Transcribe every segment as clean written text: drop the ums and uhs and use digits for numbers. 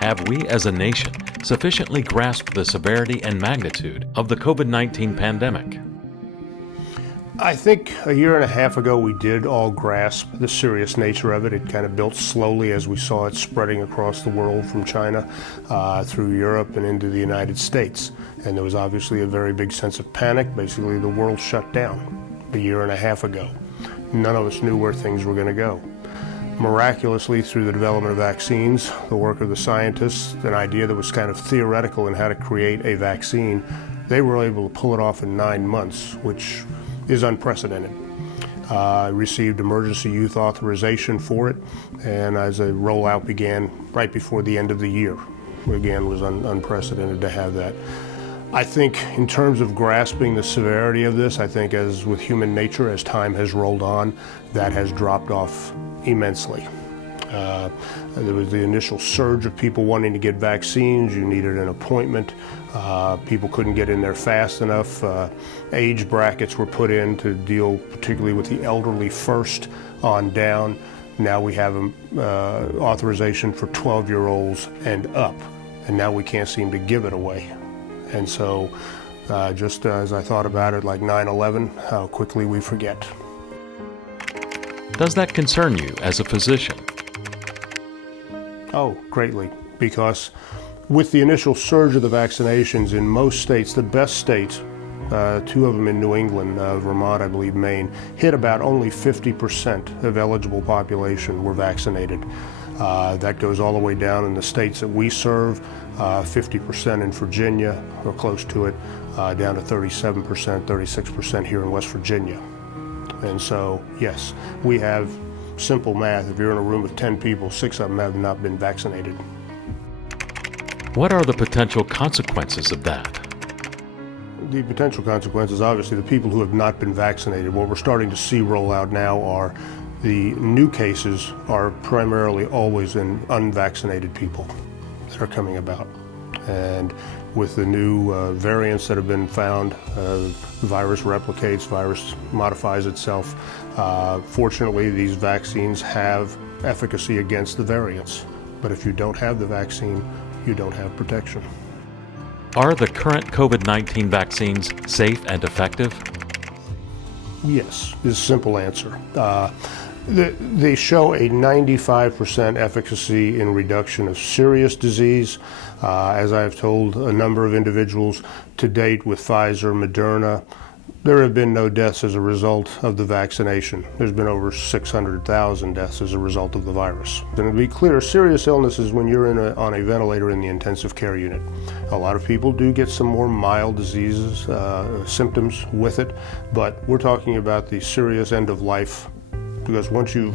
Have we as a nation sufficiently grasped the severity and magnitude of the COVID-19 pandemic? I think a year and a half ago we did all grasp the serious nature of it. It kind of built slowly as we saw it spreading across the world from China through Europe and into the United States. And there was obviously a very big sense of panic. Basically, the world shut down a year and a half ago. None of us knew where things were going to go. Miraculously, through the development of vaccines, the work of the scientists, an idea that was kind of theoretical in how to create a vaccine, they were able to pull it off in 9 months, which is unprecedented. Received emergency use authorization for it, and as a rollout began right before the end of the year, again was unprecedented to have that. I think in terms of grasping the severity of this, I think as with human nature, as time has rolled on, that has dropped off immensely. There was the initial surge of people wanting to get vaccines. You needed an appointment. People couldn't get in there fast enough. Age brackets were put in to deal particularly with the elderly first on down. Now we have authorization for 12-year-olds and up, and now we can't seem to give it away. And so just as I thought about it, like 9/11, how quickly we forget. Does that concern you as a physician? Oh, greatly, because with the initial surge of the vaccinations in most states, the best states, 2 of them in New England, Vermont, I believe, Maine, hit about only 50% of eligible population were vaccinated. That goes all the way down in the states that we serve, 50% in Virginia, or close to it, down to 37%, 36% here in West Virginia. And so, yes, we have simple math. If you're in a room with 10 people, 6 of them have not been vaccinated. What are the potential consequences of that? The potential consequences, obviously, the people who have not been vaccinated. What we're starting to see roll out now are the new cases are primarily always in unvaccinated people that are coming about. And with the new variants that have been found, the virus replicates, virus modifies itself. Fortunately, these vaccines have efficacy against the variants. But if you don't have the vaccine, you don't have protection. Are the current COVID-19 vaccines safe and effective? Yes, is a simple answer. They show a 95% efficacy in reduction of serious disease. As I've told a number of individuals to date with Pfizer, Moderna, there have been no deaths as a result of the vaccination. There's been over 600,000 deaths as a result of the virus. And to be clear, serious illness is when you're on a ventilator in the intensive care unit. A lot of people do get some more mild diseases, symptoms with it, but we're talking about the serious end of life. Because once you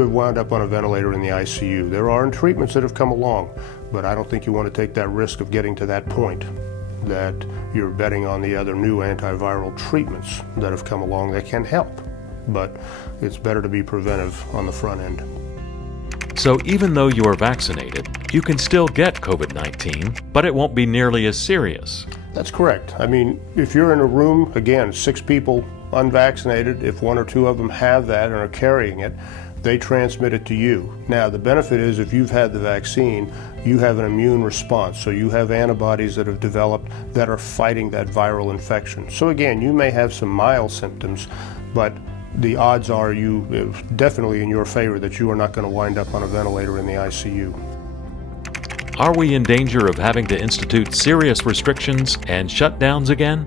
have wound up on a ventilator in the ICU, there are treatments that have come along, but I don't think you want to take that risk of getting to that point, that you're betting on the other new antiviral treatments that have come along that can help. But it's better to be preventive on the front end. So even though you are vaccinated, you can still get COVID-19, but it won't be nearly as serious. That's correct. I mean, if you're in a room, again, 6 people unvaccinated, if 1 or 2 of them have that and are carrying it, they transmit it to you. Now, the benefit is if you've had the vaccine, you have an immune response. So you have antibodies that have developed that are fighting that viral infection. So again, you may have some mild symptoms, but the odds are definitely in your favor that you are not going to wind up on a ventilator in the ICU. Are we in danger of having to institute serious restrictions and shutdowns again?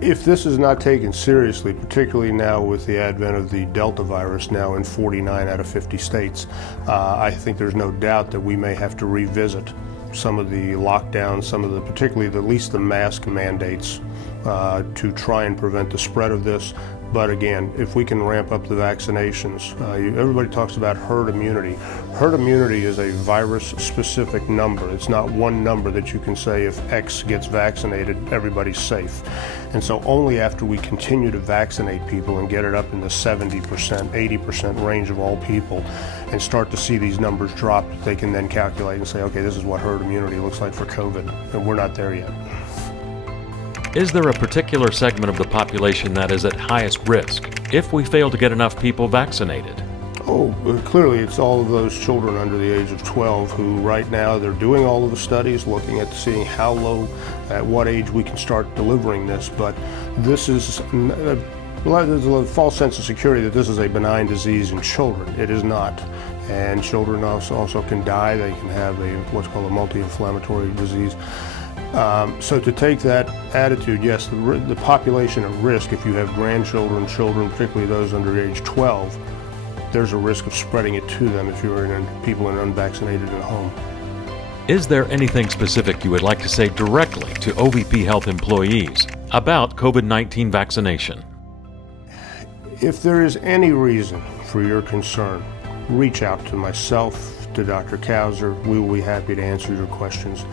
If this is not taken seriously, particularly now with the advent of the Delta virus now in 49 out of 50 states, I think there's no doubt that we may have to revisit some of the lockdowns, particularly at least the mask mandates to try and prevent the spread of this. But again, if we can ramp up the vaccinations, everybody talks about herd immunity. Herd immunity is a virus-specific number. It's not one number that you can say if X gets vaccinated, everybody's safe. And so only after we continue to vaccinate people and get it up in the 70%, 80% range of all people and start to see these numbers drop, they can then calculate and say, okay, this is what herd immunity looks like for COVID, and we're not there yet. Is there a particular segment of the population that is at highest risk if we fail to get enough people vaccinated? Clearly it's all of those children under the age of 12 who right now they're doing all of the studies, looking at seeing how low, at what age we can start delivering this. But this is, there's a false sense of security that this is a benign disease in children. It is not. And children also can die. They can have what's called a multi-inflammatory disease. So to take that attitude, yes, the population at risk, if you have grandchildren, children, particularly those under age 12, there's a risk of spreading it to them if you're people in unvaccinated in a home. Is there anything specific you would like to say directly to OVP Health employees about COVID-19 vaccination? If there is any reason for your concern, reach out to myself, to Dr. Kauser. We will be happy to answer your questions.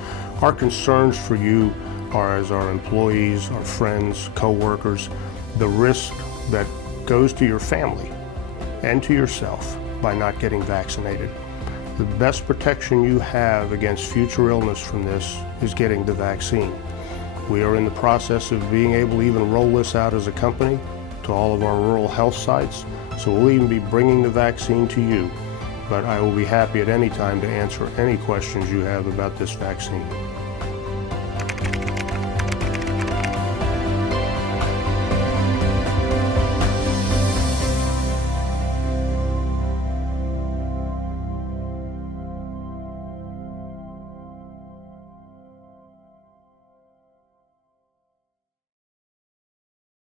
Our concerns for you are as our employees, our friends, co-workers, the risk that goes to your family and to yourself by not getting vaccinated. The best protection you have against future illness from this is getting the vaccine. We are in the process of being able to even roll this out as a company to all of our rural health sites, so we'll even be bringing the vaccine to you. But I will be happy at any time to answer any questions you have about this vaccine.